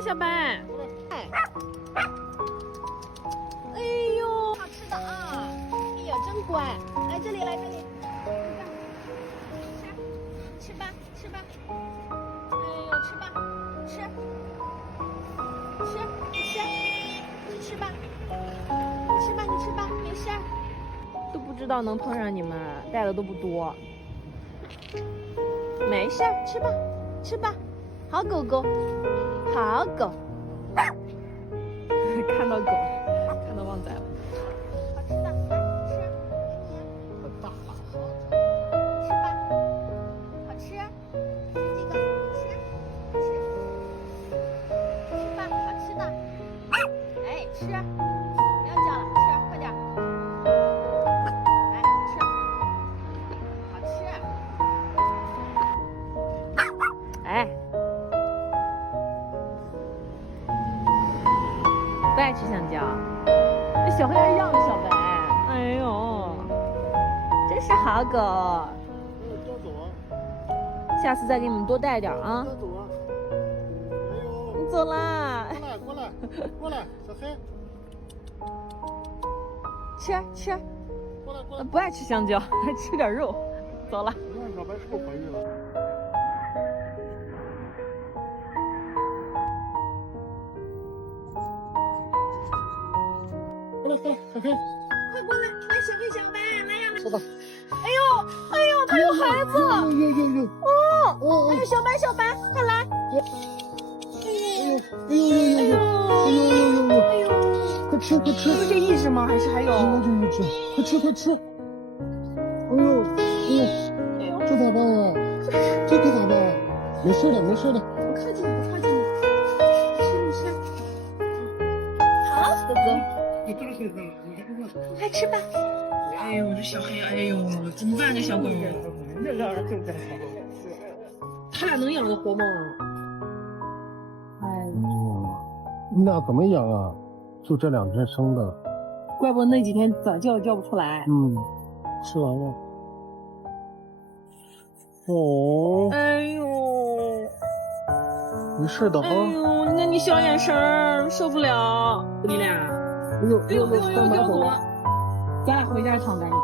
来，小白。哎呦，好吃的啊！哎呦，真乖。来这里，来这里。吃吧，吃吧。哎呦，吃吧，吃，吃，你吃，你吃吧，你吃吧，你吃吧，没事儿。都不知道能碰上你们，带的都不多。没事儿，吃吧，吃吧，好狗狗，好狗。看到狗，看到旺仔了。好吃的，来吃，可大了，吃吧，好吃。这个吃，吃吧，好吃的。哎，吃，不要叫了，吃，快点。来吃，好吃。哎。不爱吃香蕉，那小黑还让着小白，哎呦，真是好狗。多走啊！下次再给你们多带点啊。多走啊！哎呦，你走啦。过来，过来，小黑，吃。过来。不爱吃香蕉，还吃点肉。走了。你看小白是不是怀孕了？过来，小黑。快过来，来小黑小白，来呀！走吧。哎呦，他有孩子。哦，哎呦，小白，快来。哎呦，快吃！就这意识吗？还是还有？就快吃！哎呦，这咋办啊？这可咋办？没事的。不靠近你，吃。好，哥哥。你这个孩子，快吃吧。哎呦，这小黑，哎呦，怎么办？这小狗，他俩能养得活吗？哎，你俩怎么养啊？就这2天生的。怪不得那几天咋叫也叫不出来。吃完了。哦，哎呦，没事的啊。哎呦，你看你小眼神儿，受不了。你俩，哎呦，干嘛走啊？咱俩回家一趟赶紧。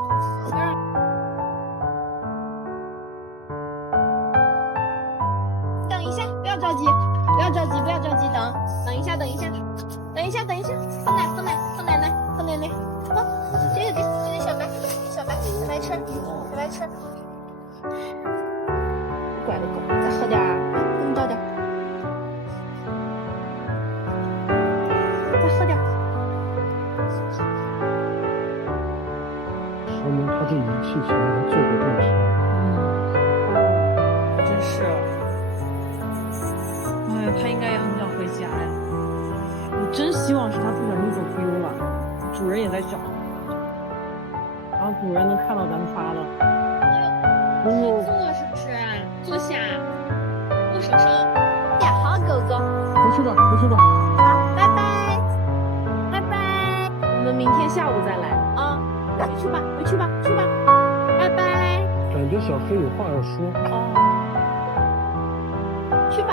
等一下，不要着急，等一下，喝奶奶。好，这个给小白吃。乖的狗，再喝点儿，给你倒点儿，再喝点儿。说明他这仪器前还做过这事。真是。哎呀，他应该也很想回家呀。我真希望是他不小心走丢了，主人也在找，然后主人能看到咱们发的。坐是不是？坐下，握手手。呀，好狗狗。回去吧。好，拜拜。我们明天下午再来啊。回去吧。拜拜。感觉小黑有话要说。去吧。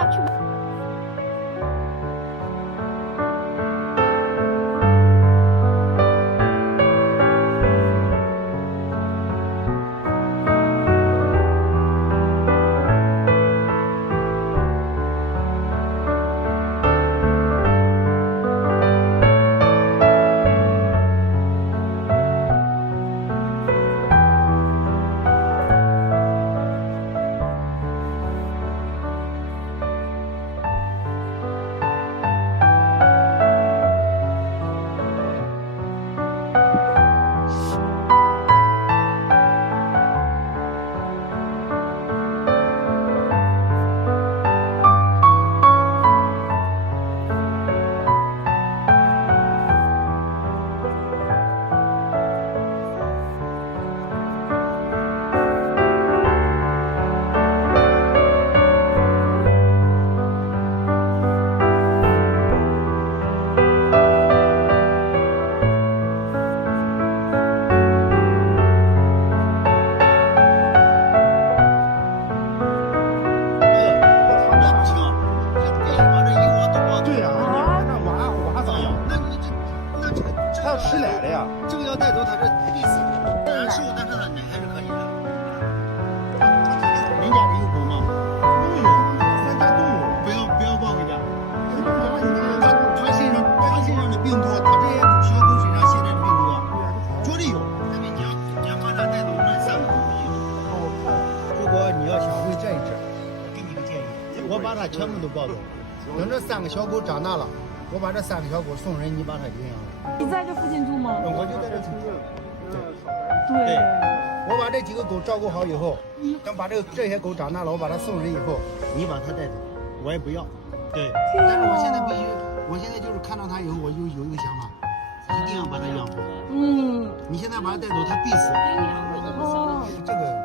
我把它全部都抱走。等这3个小狗长大了，我把这3个小狗送人，你把它领养了。你在这附近住吗？我就在这住。对，我把这几个狗照顾好以后，等把这些狗长大了，我把它送人以后，你把它带走，我也不要。对，但是我现在必须，我现在就是看到它以后，我就有一个想法，一定要把它养活。你现在把它带走，它必死。这个。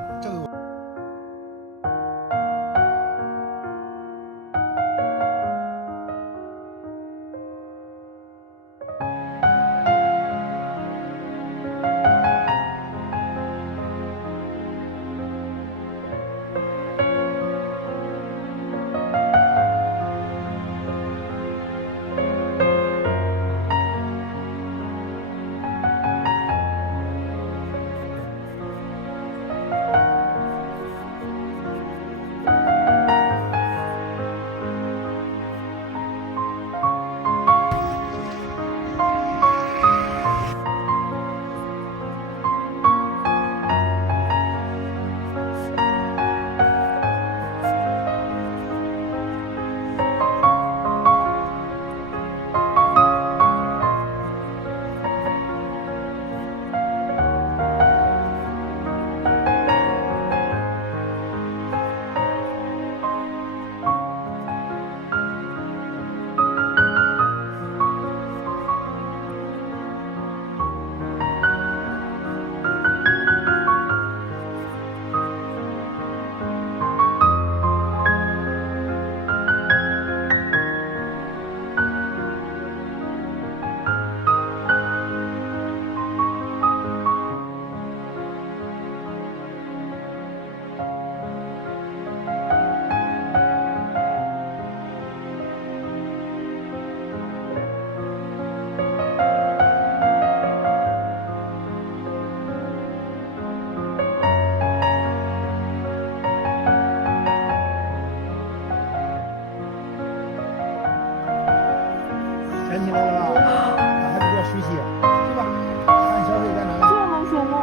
想起来了吧？那还比较熟悉，对吧？看小飞在哪里？这能说梦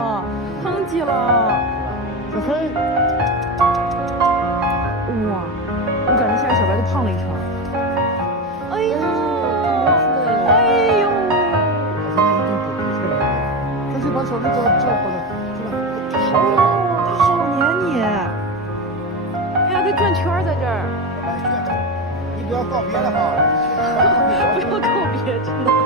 啊，疼极了。小飞，哇，我感觉现在小白都胖了一圈。哎呀，哎呦，赶紧把小飞叫回来，他好黏你。哎呀，他转圈在这儿。你不要告别了哈，不要告别，真的。